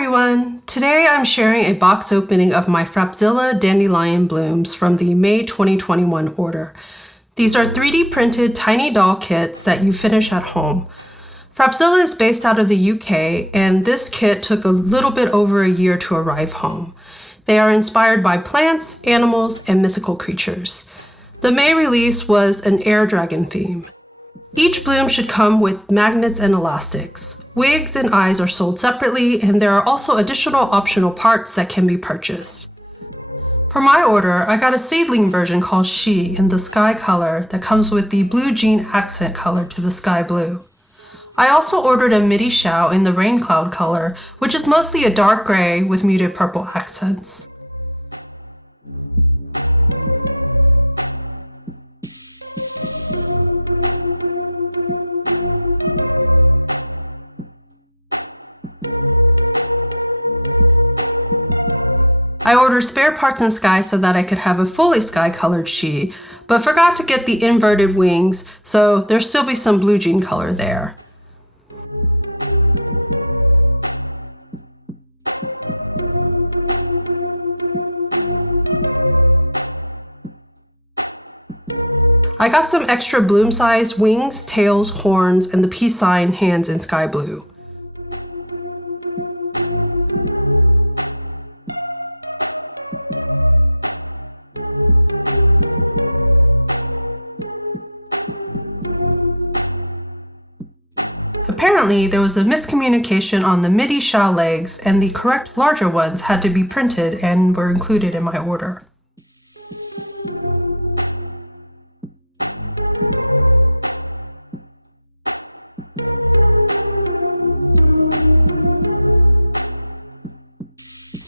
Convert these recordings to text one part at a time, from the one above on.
everyone! Today I'm sharing a box opening of my Frappzilla dandelion blooms from the May 2021 order. These are 3D printed tiny doll kits that you finish at home. Frappzilla is based out of the UK, and this kit took a little bit over a year to arrive home. They are inspired by plants, animals, and mythical creatures. The May release was an air dragon theme. Each bloom should come with magnets and elastics. Wigs and eyes are sold separately, and there are also additional optional parts that can be purchased. For my order, I got a seedling version called Xiao in the sky color that comes with the blue jean accent color to the sky blue. I also ordered a midi Xiao in the rain cloud color, which is mostly a dark gray with muted purple accents. I ordered spare parts in sky so that I could have a fully sky-colored Xiao, but forgot to get the inverted wings, so there'll still be some blue jean color there. I got some extra bloom-sized wings, tails, horns, and the peace sign hands in sky blue. Apparently, there was a miscommunication on the midi Xiao legs, and the correct larger ones had to be printed and were included in my order.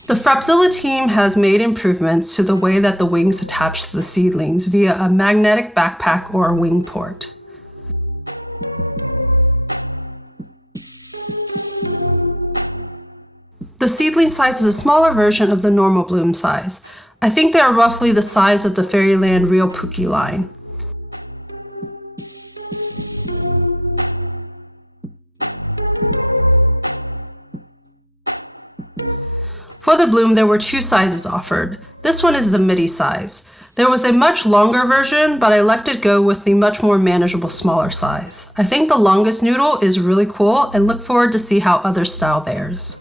The Frappzilla team has made improvements to the way that the wings attach to the seedlings via a magnetic backpack or a Wingport. The seedling size is a smaller version of the normal bloom size. I think they are roughly the size of the Fairyland Real PukiFee line. For the bloom, there were two sizes offered. This one is the midi size. There was a much longer version, but I elected to go with the much more manageable smaller size. I think the longest noodle is really cool and look forward to see how others style theirs.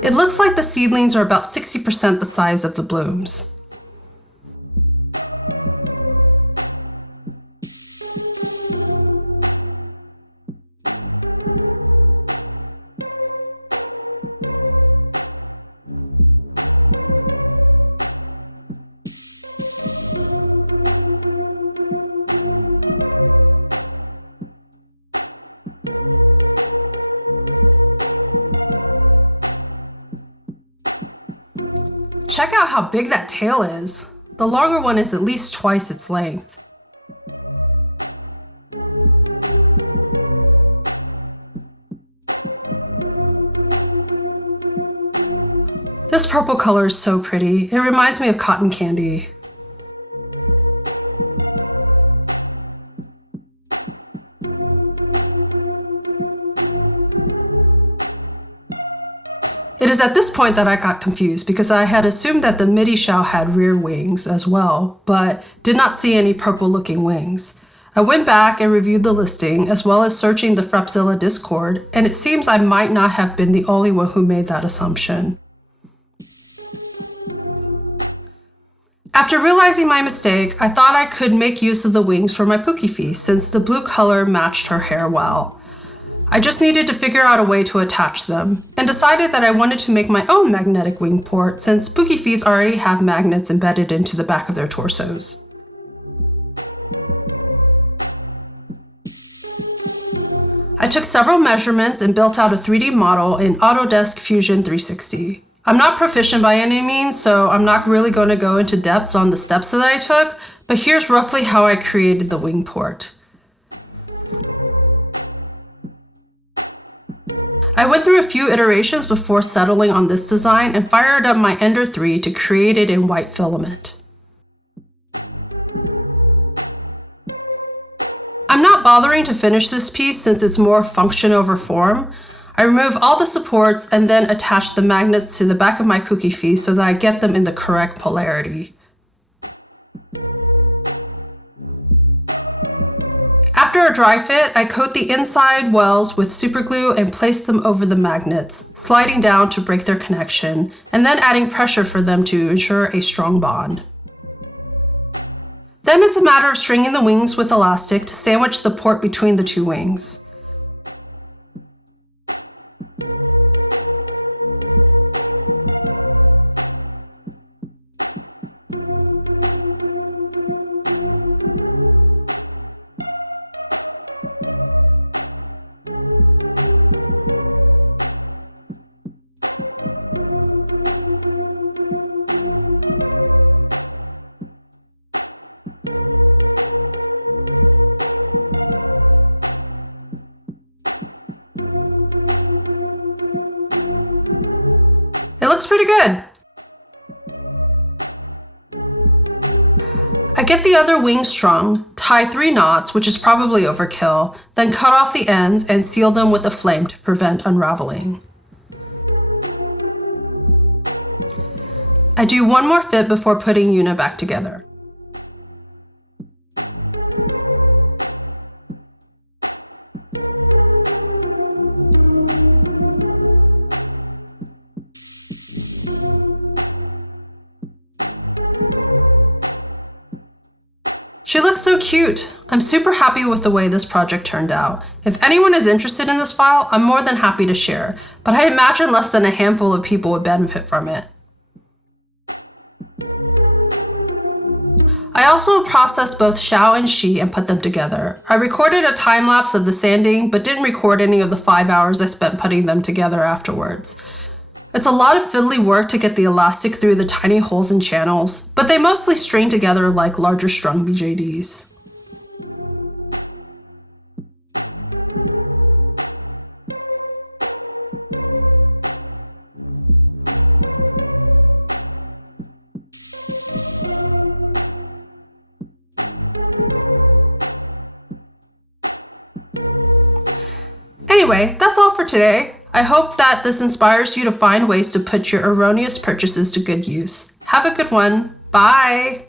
It looks like the seedlings are about 60% the size of the blooms. Check out how big that tail is. The longer one is at least twice its length. This purple color is so pretty. It reminds me of cotton candy. It is at this point that I got confused because I had assumed that the midi Xiao had rear wings as well, but did not see any purple looking wings. I went back and reviewed the listing as well as searching the Frappzilla Discord, and it seems I might not have been the only one who made that assumption. After realizing my mistake, I thought I could make use of the wings for my PukiFee since the blue color matched her hair well. I just needed to figure out a way to attach them, and decided that I wanted to make my own magnetic Wingport since PukiFees already have magnets embedded into the back of their torsos. I took several measurements and built out a 3D model in Autodesk Fusion 360. I'm not proficient by any means, so I'm not really going to go into depths on the steps that I took, but here's roughly how I created the Wingport. I went through a few iterations before settling on this design and fired up my Ender 3 to create it in white filament. I'm not not bothering to finish this piece since it's more function over form. I remove all the supports and then attach the magnets to the back of my PukiFee so that I get them in the correct polarity. After a dry fit, I coat the inside wells with superglue and place them over the magnets, sliding down to break their connection, and then adding pressure for them to ensure a strong bond. Then it's a matter of stringing the wings with elastic to sandwich the port between the two wings. It looks pretty good. I get the other wing strung, tie 3 knots, which is probably overkill, then cut off the ends and seal them with a flame to prevent unraveling. I do one more fit before putting Yuna back together. She looks so cute. I'm super happy with the way this project turned out. If anyone is interested in this file, I'm more than happy to share, but I imagine less than a handful of people would benefit from it. I also processed both Xiao and Xi and put them together. I recorded a time lapse of the sanding, but didn't record any of the 5 hours I spent putting them together afterwards. It's a lot of fiddly work to get the elastic through the tiny holes and channels, but they mostly string together like larger strung BJDs. Anyway, that's all for today. I hope that this inspires you to find ways to put your erroneous purchases to good use. Have a good one. Bye!